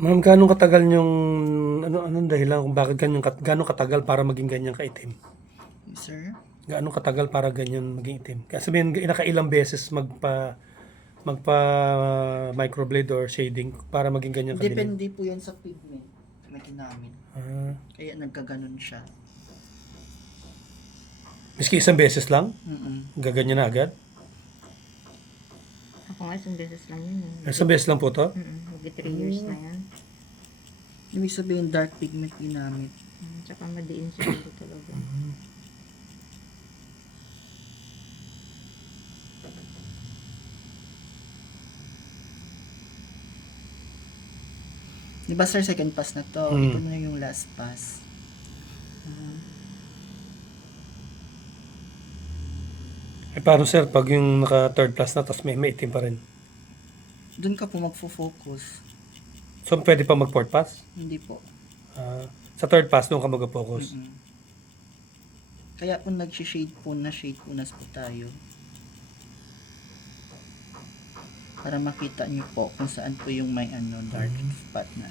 Ma'am, gaano katagal yung anong dahilan kung bakit gaano katagal para maging ganyan kaitim? Sir? Gaano katagal para ganyan maging itim? Kaya sabihin, nakailang beses magpa microblade or shading para maging ganyan kadilim? Depende po yan sa pigment na ginamit. Ah, Kaya nagkaganon siya. miski isang beses lang, Mm-mm. gaganyan na agad? Ako nga isang beses lang yun. Isang beses lang po to? Magdi 3 years na yan. Ibig sabihin dark pigment ginamit. Tsaka madiin siguro talaga. Di ba sir, second pass na to? Mm. Ito na yung last pass. Eh paano sir, pag yung naka third class na tapos may itim pa rin? Doon ka po magfo-focus. So pwede pa mag fourth pass? Hindi po. Sa third pass doon ka mag-focus? Mm-mm. Kaya kung nag-shade po na po tayo. Para makita nyo po kung saan po yung may dark spot na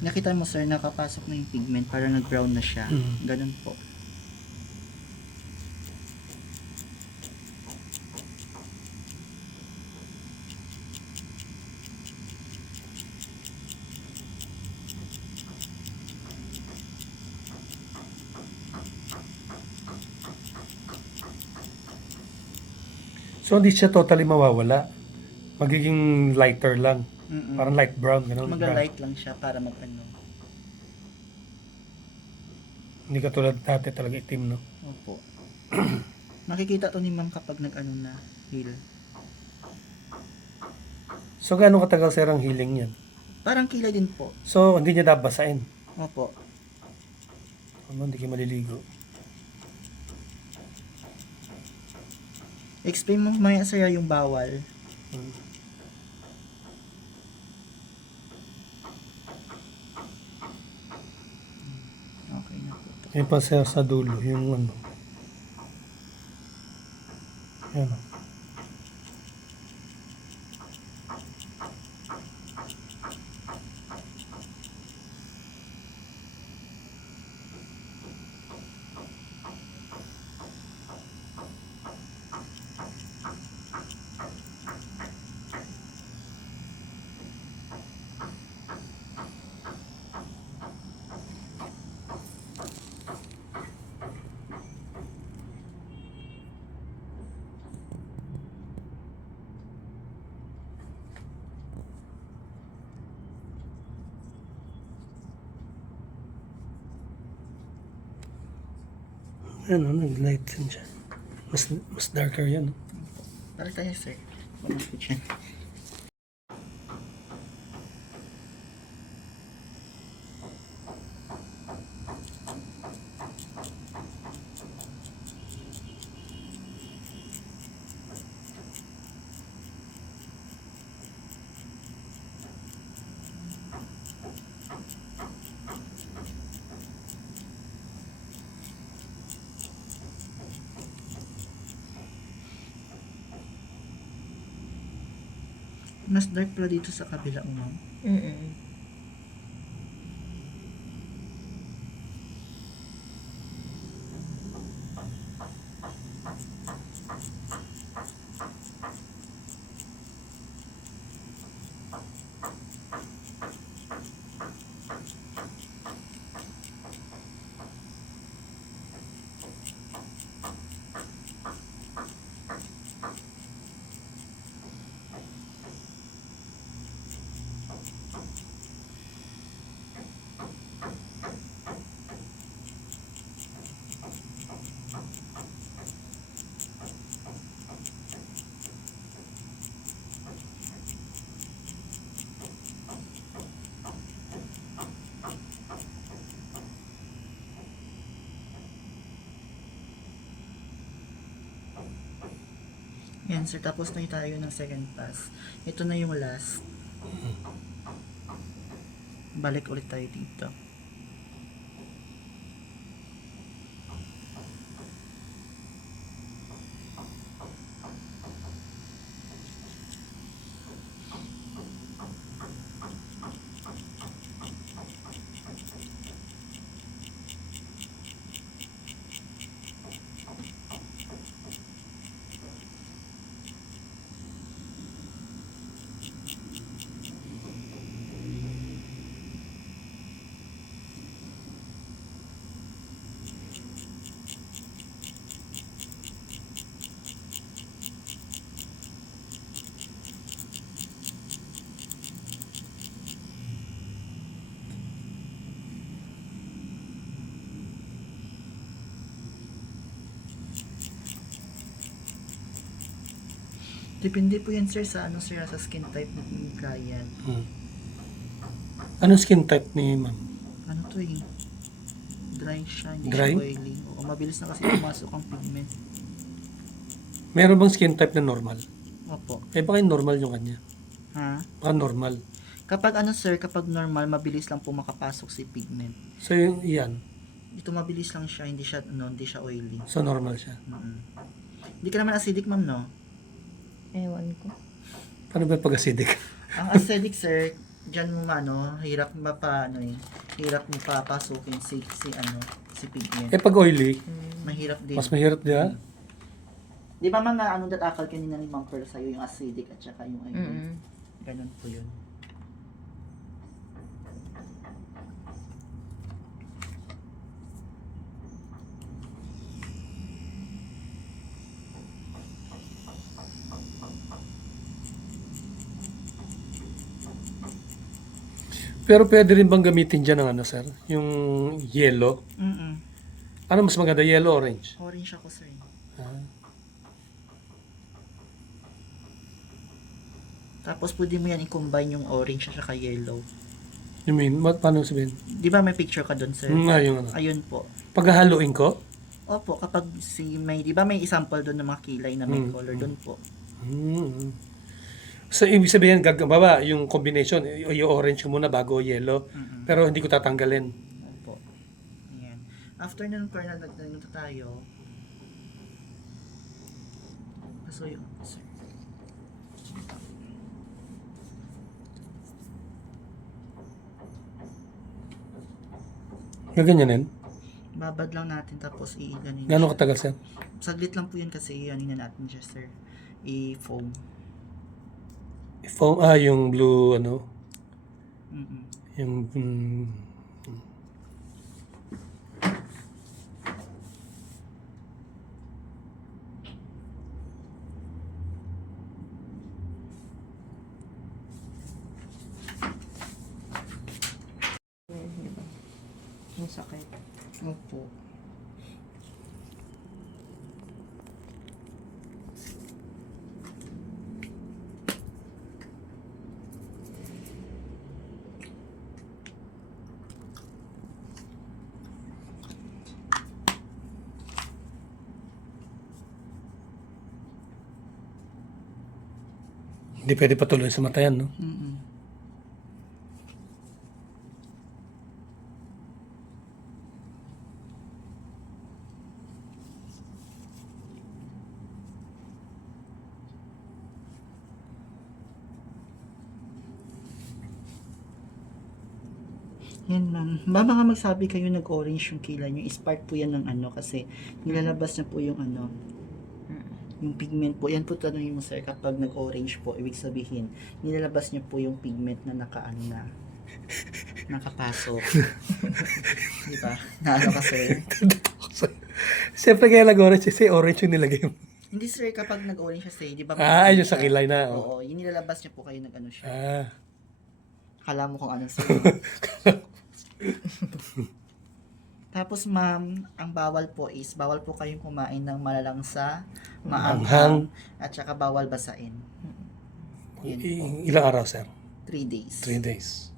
Nakita mo sir, nakapasok na yung pigment, para nag-brown na siya. Ganun po. So hindi siya totally mawawala. Magiging lighter lang. Mm-mm. Parang light brown, gano'n. Mag-light lang siya para Hindi katulad dati talaga itim, no? Opo. Makikita to ni ma'am kapag na, heal. So gaano katagal sir ang healing niyan? Parang kilay din po. So hindi niya dapat basahin. Opo. Ano, hindi kayo maliligo. Explain mo maya sir yung bawal. Okay na po. Yung pa sir sa dulo, yung ano. Yan o. Ano, nag-light din siya. Mas darker yan. No? Para tayo sir. Pumasok siya. Mas dark pala dito sa kabila mo, ma'am. Yan sir, tapos na tayo ng second pass. Ito na yung last. Balik ulit tayo dito. Depende po yan sir sa ano sir, sa skin type ng client. Anong skin type ni ma'am? Ano to eh? Dry siya, hindi Dry? siya oily. Oo, mabilis na kasi pumasok ang pigment. Meron bang skin type na normal? Opo. Eh baka yung normal yung kanya. Ha? Baka normal. Kapag ano sir, kapag normal, mabilis lang po makapasok si pigment. So yung yan. Dito mabilis lang siya, hindi siya oily. So normal siya. Hindi ka naman acidic ma'am, no? Ewan ko. Paano ba pag acidic? Ang acidic sir, diyan mo hirap hirap mo papasukin si pigment. Eh pag oily, Mahirap din. mas mahirap diya. Di ba mga datakal kanina ni Ma'am Pearl sa'yo, yung acidic at saka yung oily. Mm. Ganun po yun. Pero pwede rin bang gamitin dyan ng ano sir? Yung yellow. Ano mas maganda? Yellow, orange? Orange ako sir. Tapos pwede mo yan i-combine yung orange at saka yellow. You mean, paano sabihin? Di ba may picture ka doon sir? Yung ano. Ayun po. Paghahaluin ko? Opo, kapag di ba may example doon ng mga kilay na may color doon po. So, ibig sabihin, baba, yung combination, yung orange ko muna bago yellow. Pero hindi ko tatanggalin. Opo. Ayan. After nun, per na tayo. So, yun. Sir. Gaganyanin? Babad lang natin tapos i-ganin Gano'ng siya. katagal sir? Saglit lang po yun kasi i-anin na natin siya sir. I-foam. Foam, yung blue, ano? Yung, Di ba? Yung sakit. Opo. hindi pwede patuloy sa mata yan, no? Yan ma'am. Baka magsabi kayo nag-orange yung kilay nyo. Spark po yan ng kasi nilalabas na po yung yung pigment po. Yan po tanongin mo sir, kapag nag-orange po, ibig sabihin, nilalabas niya po yung pigment na nakapasok. Di ba? Kasi. Siyempre kaya nag-orange kasi orange yung nilagay mo. Hindi sir, kapag nag-orange siya di ba? Yung sa kilay na. Oo, yung nilalabas niya po kayo siya. Kala mo kung ano sir. Tapos ma'am, ang bawal po kayong kumain ng malalangsa, maanghang, at saka bawal basain. Yan po. Ilang araw, sir? 3 days. 3 days.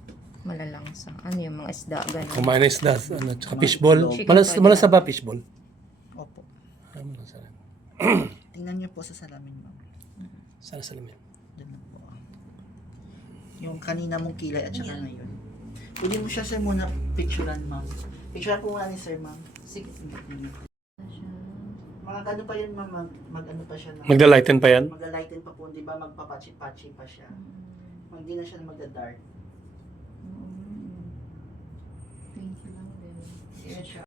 Malalangsa. Ano yung mga isda, gano'n. Kumain na isda, tsaka fishball. Chicken Malas na ba fishball? Opo. Malas na. Tingnan niyo po sa salamin ma'am. Sana salamin. Doon na po. Yung kanina mong kilay at saka ngayon. Pwede mo siya sir muna picturean ma'am. Picturean po muna ni sir ma'am. Sige. Mga ano pa yun ma'am, mag-ano pa siya. Magda-lighten pa yan? Magla-lighten pa po, di ba? Magpapachi-pachi pa siya. Hindi na siya magda-dark. Thank you lang din. Yan siya.